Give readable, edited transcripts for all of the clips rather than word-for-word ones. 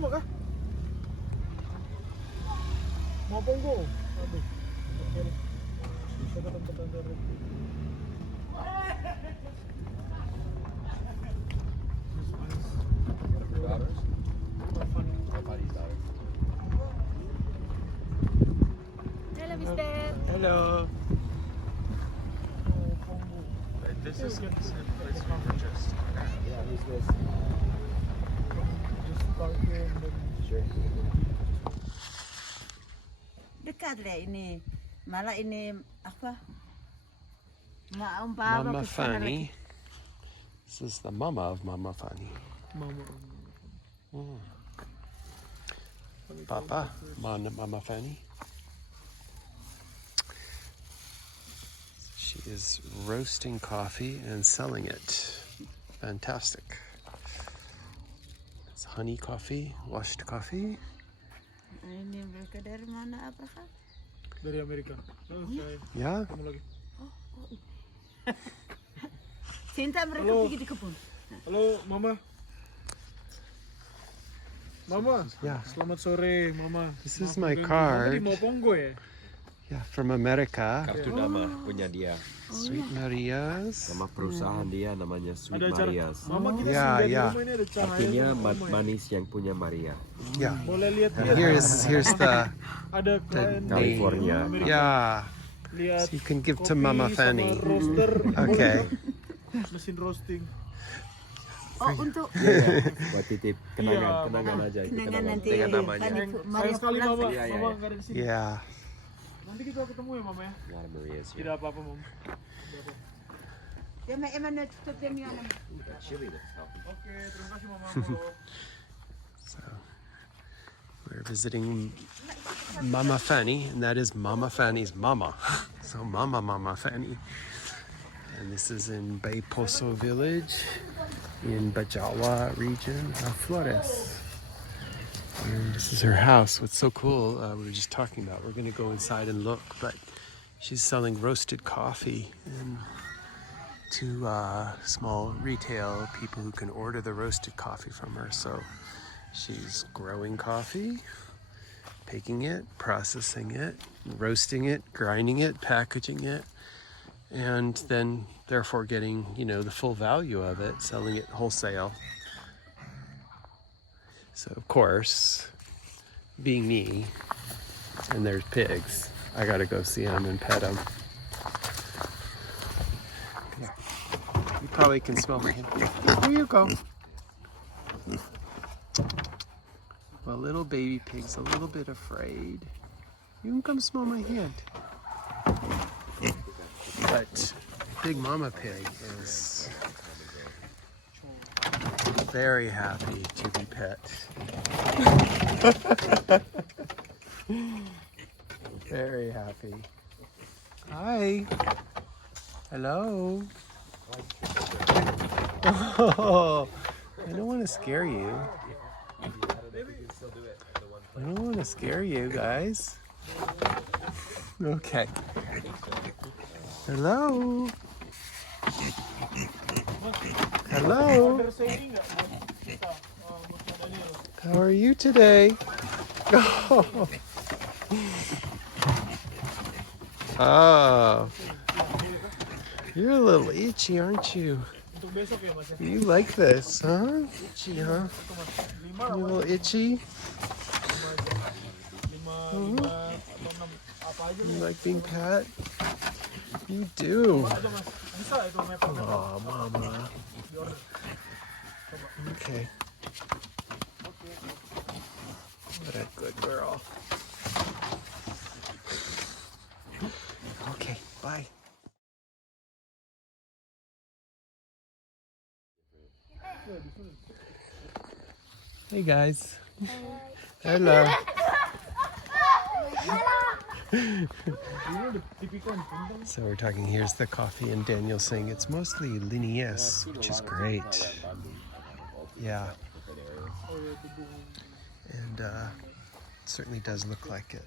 mama kah? Mau Pongo? Aduh. Bisa ke tempat anda. Hello, Mister. Hello. This is a place for just. Yeah, who's this? Just park here and then. Sure. Dekat lah ini. Malah ini apa? Mama Fanny. This is the mama of Mama Fanny. Mama. Papa, Mama Fanny. She is roasting coffee and selling it. Fantastic. It's honey coffee, washed coffee. Ini mereka dari mana apakah? Dari Amerika. Okay. Yeah. Kamu lagi. Cinta mereka Halo. pergi di kebun. Halo, Mama. Mama. Yeah. Selamat sore, Mama. This is Maaf my mengganggu. card. Mama di Mopongo ya? Yeah, from America. Kartu nama punya dia. Sweet Marias. Nama perusahaan dia namanya Sweet Ada acara. Marias. Mama kita Ya, singgah di ya. rumah ini ada cahaya. Artinya sama mama ya. manis yang punya Maria. Yeah. Boleh lihat And here's the ada klien name. California. Amerika. Yeah. Lihat So you can give to kopi Mama sama Fanny. roaster. Okay. Mesin roasting. Oh untuk Buat titip kenangan, Iya, kenangan aja itu kenangan nanti dengan namanya. Sayang sekali Mama, Iya, iya, Mama iya. nggak ada di sini. Yeah. Nanti kita ketemu ya Mama ya. Not Maria's. Tidak apa-apa Mama. dia memang tutup dia ni anak. Chili that's healthy. Oke, terima kasih Mama. Halo. So we're visiting Mama Fanny, and that is Mama Fanny's mama. So Mama Fanny. And this is in Bay Poso village in Bajawa region of Flores. And this is her house. What's so cool, we were just talking about, we're gonna go inside and look, but she's selling roasted coffee and to small retail people who can order the roasted coffee from her. So she's growing coffee, picking it, processing it, roasting it, grinding it, packaging it, and then therefore getting, the full value of it, selling it wholesale. So of course, being me, and there's pigs, I gotta go see them and pet them. You probably can smell my hand. Here you go. Well, little baby pig's a little bit afraid. You can come smell my hand. But big mama pig is very happy to be pet. Very happy. Hi. Hello. Oh, I don't want to scare you. I don't want to scare you guys. Okay. Hello. Hello. How are you today? Oh. You're a little itchy, aren't you? Untuk besok ya Mas ya. You like this, huh? Itchy, huh? Lima You a little itchy? atau 6 apa aja You like being pet? You do. aja Mas. Bisa itu mepet. Oh, mama. Okay. What a good girl. Okay, bye. Hey guys. Hello. So we're talking, here's the coffee, and Daniel's saying it's mostly Linnaeus, which is great. Yeah. And it certainly does look like it.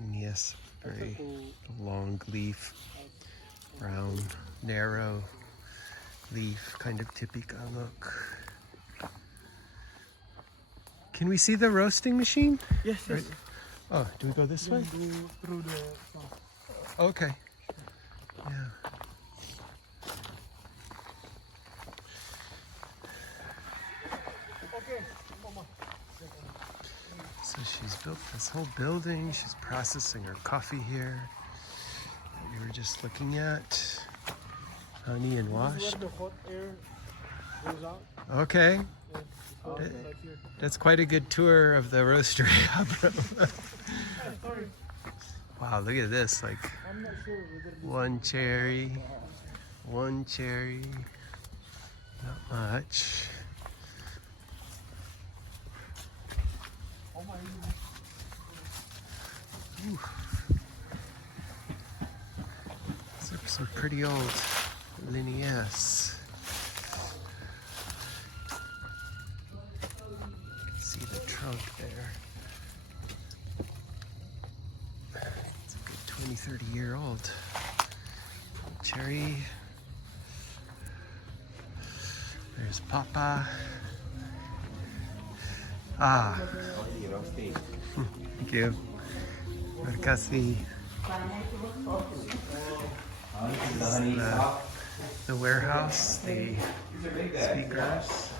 Linnaeus, very long leaf, brown, narrow leaf, kind of typical look. Can we see the roasting machine? Yes, yes. Oh, do we go this way? Go through the farm. Okay. Yeah. So she's built this whole building. She's processing her coffee here. We were just looking at honey and wash. Where the hot air goes out. Okay. Right here. That's quite a good tour of the roastery. Sorry, Wow, look at this. Like I'm not sure whether one cherry, not much. Ooh. These are some pretty old Linnaeus. See the trunk there. It's a good 20-30-year-old cherry. There's Papa. Ah, thank you. Terima kasih. This is the warehouse, the speakers.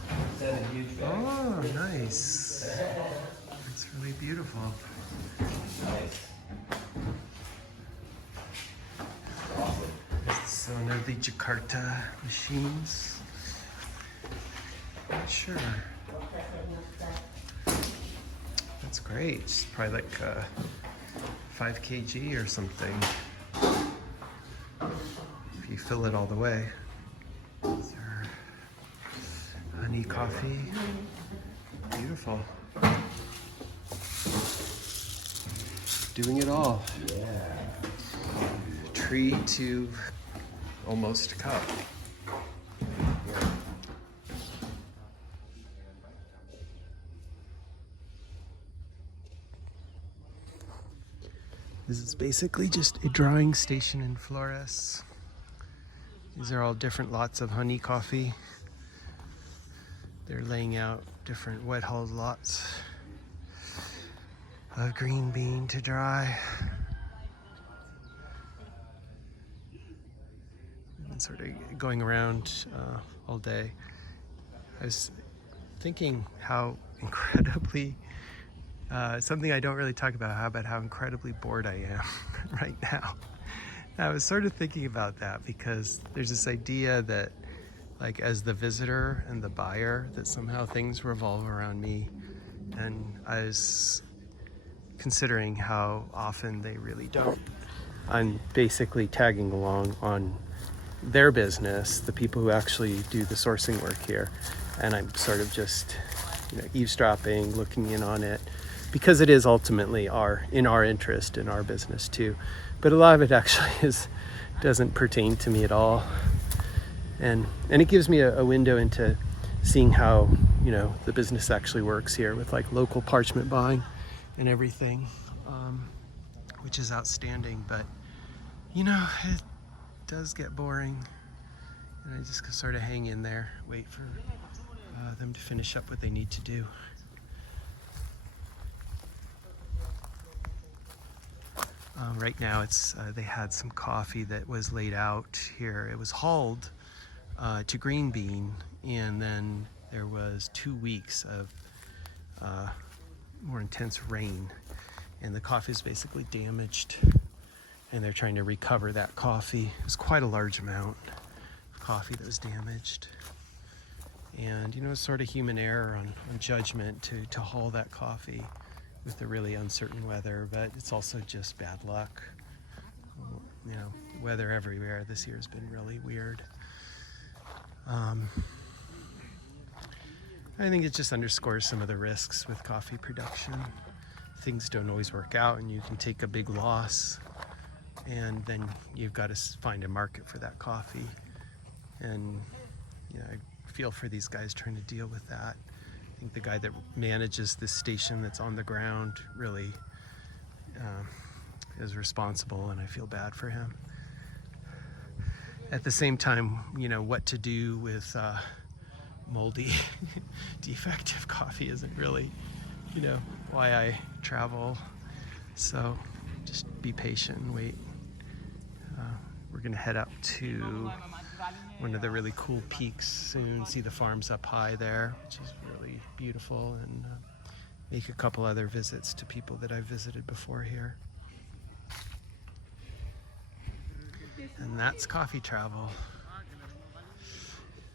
Oh, nice. It's really beautiful. It's one of the Jakarta machines. Not sure. That's great. It's probably like 5 kg or something. If you fill it all the way. These are honey coffee. Beautiful. Doing it all. Tree to almost cup. This is basically just a drying station in Flores. These are all different lots of honey coffee. They're laying out different wet hulled lots of green bean to dry. And sort of going around all day. I was thinking how incredibly something I don't really talk about, how incredibly bored I am right now. I was sort of thinking about that because there's this idea that, like, as the visitor and the buyer, that somehow things revolve around me. And I was considering how often they really don't. I'm basically tagging along on their business, the people who actually do the sourcing work here. And I'm sort of just, eavesdropping, looking in on it, because it is ultimately in our interest, in our business too. But a lot of it actually doesn't pertain to me at all. And it gives me a window into seeing how, the business actually works here with like local parchment buying and everything, which is outstanding. But, it does get boring. And I just sort of hang in there, wait for them to finish up what they need to do. Right now, they had some coffee that was laid out here. It was hauled to green bean, and then there was 2 weeks of more intense rain, and the coffee is basically damaged, and they're trying to recover that coffee. It was quite a large amount of coffee that was damaged, and it's sort of human error on judgment to haul that coffee with the really uncertain weather, but it's also just bad luck. Weather everywhere this year has been really weird. I think it just underscores some of the risks with coffee production. Things don't always work out, and you can take a big loss, and then you've got to find a market for that coffee. And I feel for these guys trying to deal with that. I think the guy that manages this station that's on the ground really is responsible, and I feel bad for him. At the same time, what to do with moldy, defective coffee isn't really you know, why I travel. So just be patient and wait. We're gonna head up to one of the really cool peaks soon, see the farms up high there, which is really beautiful, and make a couple other visits to people that I've visited before here. And that's coffee travel.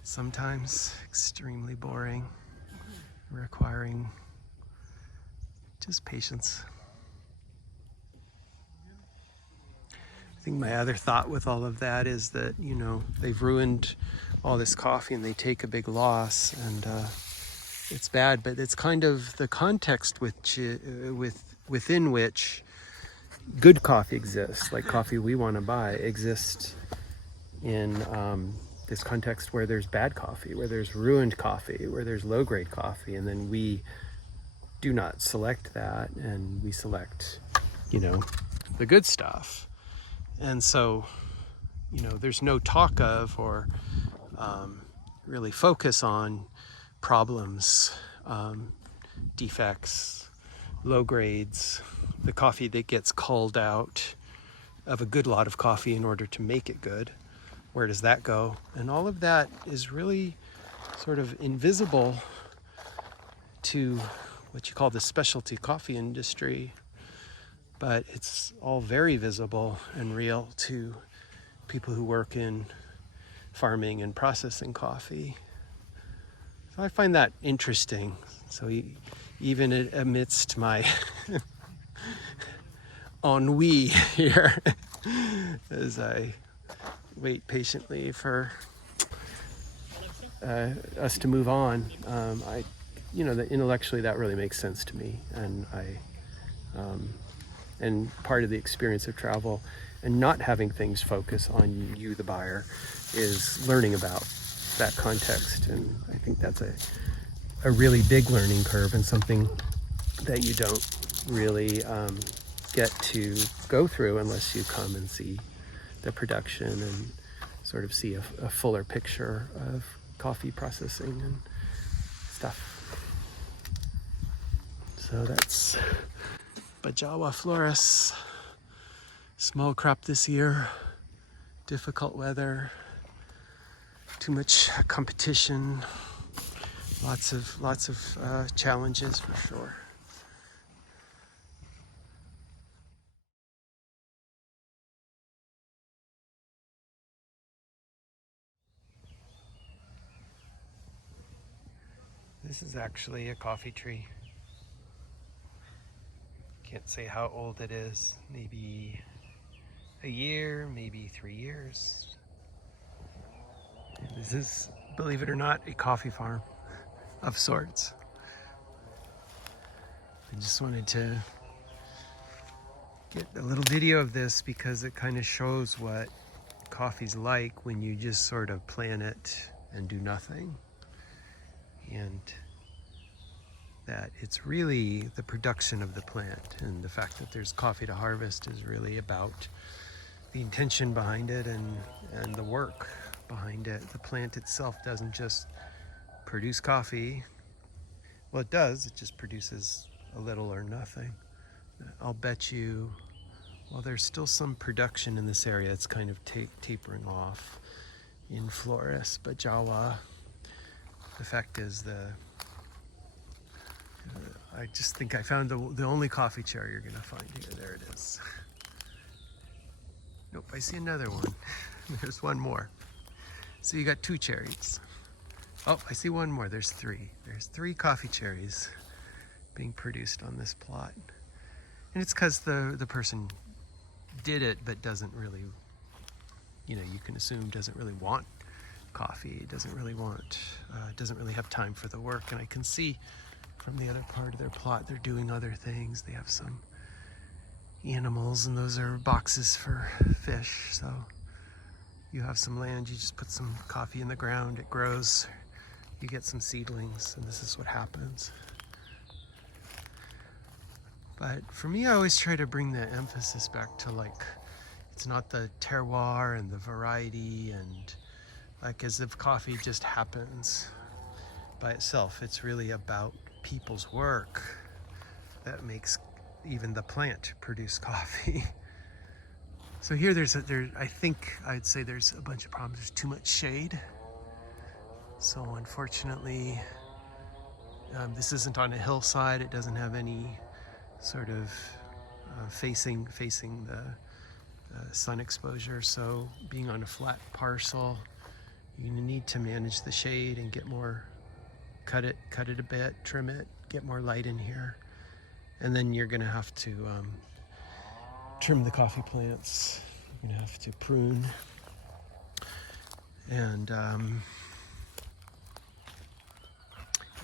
Sometimes extremely boring, requiring just patience. I think my other thought with all of that is that, you know, they've ruined all this coffee and they take a big loss, and it's bad, but it's kind of the context within which good coffee exists, like coffee we want to buy, exists in this context where there's bad coffee, where there's ruined coffee, where there's low-grade coffee, and then we do not select that, and we select, you know, the good stuff. And so, you know, there's no talk of or really focus on problems, defects, low grades, the coffee that gets culled out of a good lot of coffee in order to make it good. Where does that go? And all of that is really sort of invisible to what you call the specialty coffee industry, but it's all very visible and real to people who work in farming and processing coffee. So I find that interesting. So even amidst my ennui here, as I wait patiently for us to move on, that intellectually that really makes sense to me, and and part of the experience of travel and not having things focus on you, the buyer, is learning about that context. And I think that's a really big learning curve, and something that you don't really get to go through unless you come and see the production and sort of see a fuller picture of coffee processing and stuff. So that's Bajawa, Flores. Small crop this year, difficult weather, too much competition, lots of challenges for sure. This is actually a coffee tree. Can't say how old it is, maybe a year, maybe 3 years. This is, believe it or not, a coffee farm of sorts. I just wanted to get a little video of this because it kind of shows what coffee's like when you just sort of plant it and do nothing. And that it's really the production of the plant, and the fact that there's coffee to harvest is really about the intention behind it and the work behind it. The plant itself doesn't just produce coffee. Well, it does, it just produces a little or nothing. I'll bet you, well, there's still some production in this area. It's kind of tapering off in Flores, but Bajawa, the fact is I just think I found the only coffee cherry you're gonna find here. There it is. Nope, I see another one. There's one more. So you got 2 cherries. Oh, I see one more. There's 3. There's 3 coffee cherries being produced on this plot. And it's because the person did it, but doesn't really, you can assume doesn't really want coffee, doesn't really have time for the work. And I can see from the other part of their plot, they're doing other things. They have some animals, and those are boxes for fish. So you have some land, you just put some coffee in the ground, it grows, you get some seedlings, and this is what happens. But for me, I always try to bring the emphasis back to, like, it's not the terroir and the variety, and like as if coffee just happens by itself. It's really about people's work that makes even the plant produce coffee. So here I think I'd say there's a bunch of problems. There's too much shade. So unfortunately, this isn't on a hillside. It doesn't have any sort of facing the sun exposure. So being on a flat parcel, you need to manage the shade and get more, cut it a bit, trim it, get more light in here. And then you're gonna have to trim the coffee plants. You're gonna have to prune. And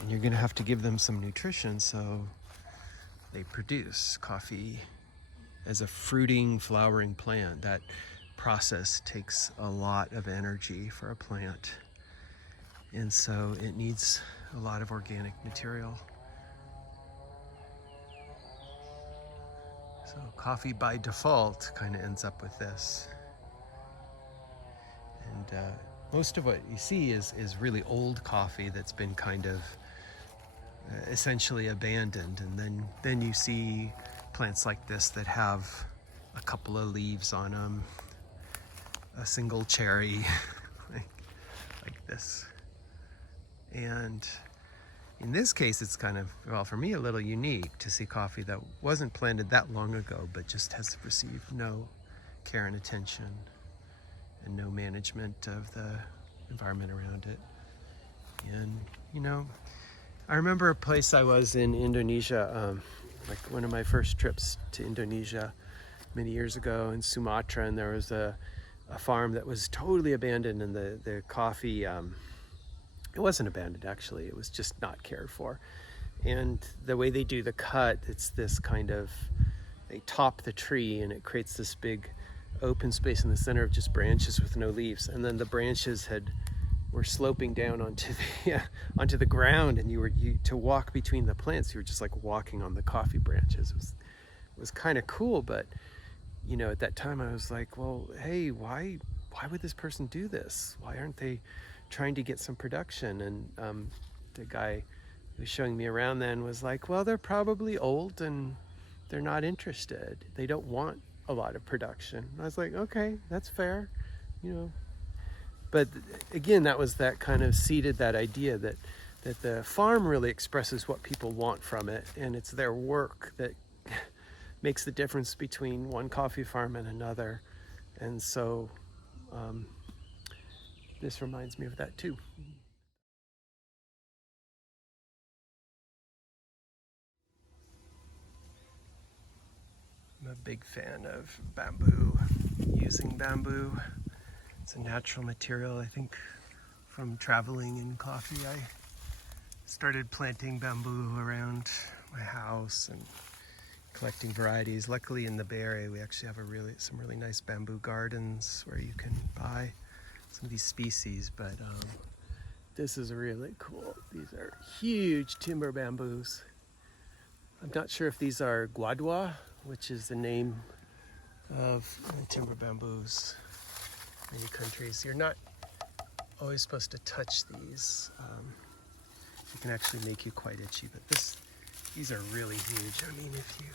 you're gonna have to give them some nutrition so they produce coffee as a fruiting, flowering plant. That process takes a lot of energy for a plant. And so it needs a lot of organic material. So coffee by default kind of ends up with this. And most of what you see is really old coffee that's been kind of essentially abandoned. And then you see plants like this that have a couple of leaves on them, a single cherry, like this. And in this case, it's kind of, well, for me, a little unique to see coffee that wasn't planted that long ago, but just has received no care and attention and no management of the environment around it. And, you know, I remember a place I was in Indonesia, like one of my first trips to Indonesia many years ago in Sumatra, and there was a farm that was totally abandoned, and the coffee, it wasn't abandoned actually, it was just not cared for. And the way they do the cut, it's this kind of, they top the tree and it creates this big open space in the center of just branches with no leaves. And then the branches were sloping down onto the ground, and to walk between the plants, you were just like walking on the coffee branches. It was kind of cool, but you know, at that time I was like, well, hey, why would this person do this? Why aren't they trying to get some production? And the guy who was showing me around then was like, well, they're probably old and they're not interested. They don't want a lot of production. And I was like, okay, that's fair, you know. But again, that kind of seeded that idea that the farm really expresses what people want from it, and it's their work that makes the difference between one coffee farm and another. And so this reminds me of that too. I'm a big fan of bamboo, using bamboo. It's a natural material. I think from traveling in coffee, I started planting bamboo around my house and collecting varieties. Luckily in the Bay Area, we actually have some really nice bamboo gardens where you can buy some of these species, but this is really cool. These are huge timber bamboos. I'm not sure if these are guadua, which is the name of the timber bamboos in many countries. You're not always supposed to touch these. It can actually make you quite itchy, but these are really huge. I mean, if you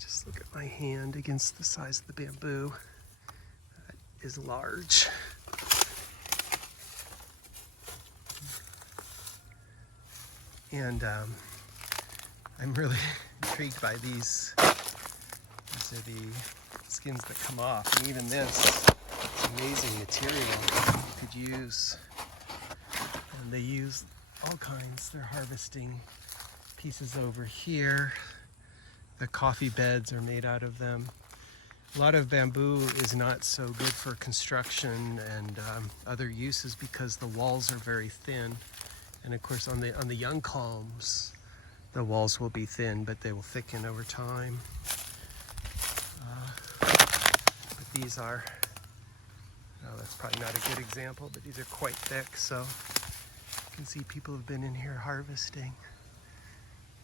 just look at my hand against the size of the bamboo, that is large. And I'm really intrigued by these. These are the skins that come off, and even this amazing material you could use. And they use all kinds. They're harvesting pieces over here. The coffee beds are made out of them. A lot of bamboo is not so good for construction and other uses because the walls are very thin. And of course on the young culms, the walls will be thin, but they will thicken over time. But these are, oh, that's probably not a good example, but these are quite thick, so you can see people have been in here harvesting.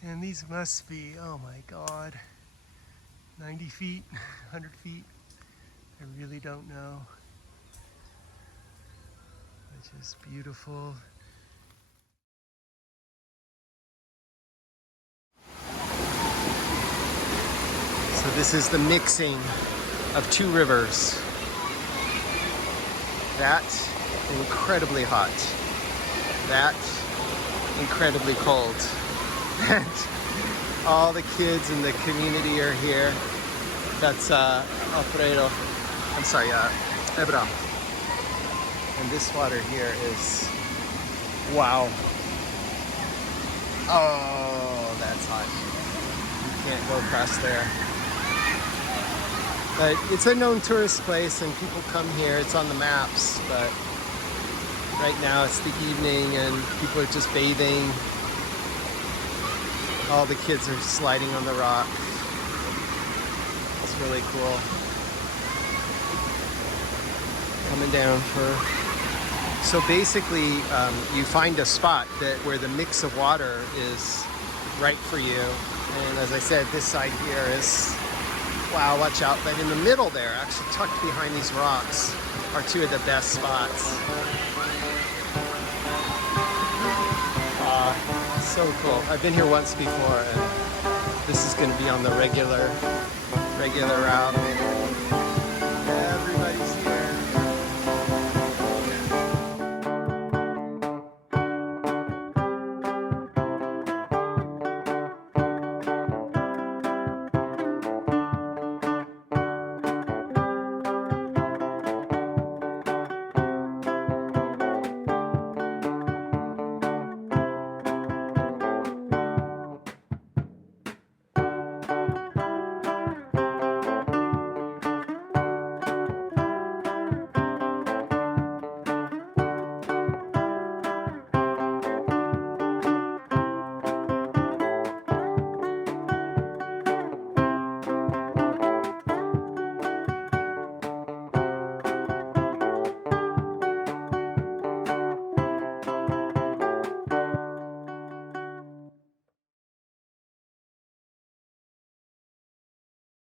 And these must be, oh my God, 90 feet, 100 feet. I really don't know. It's just beautiful. So this is the mixing of two rivers. That incredibly hot. That incredibly cold. And all the kids in the community are here. That's Alfredo. I'm sorry, Ebra. And this water here is, wow. Oh, that's hot. You can't go across there. But it's a known tourist place and people come here. It's on the maps, but right now it's the evening and people are just bathing. All the kids are sliding on the rock. It's really cool. Coming down for... So basically, you find a spot where the mix of water is right for you. And as I said, this side here is... Wow, watch out. But in the middle there, actually tucked behind these rocks, are two of the best spots. So cool. I've been here once before, and this is going to be on the regular route.